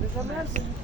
Mas é mesmo.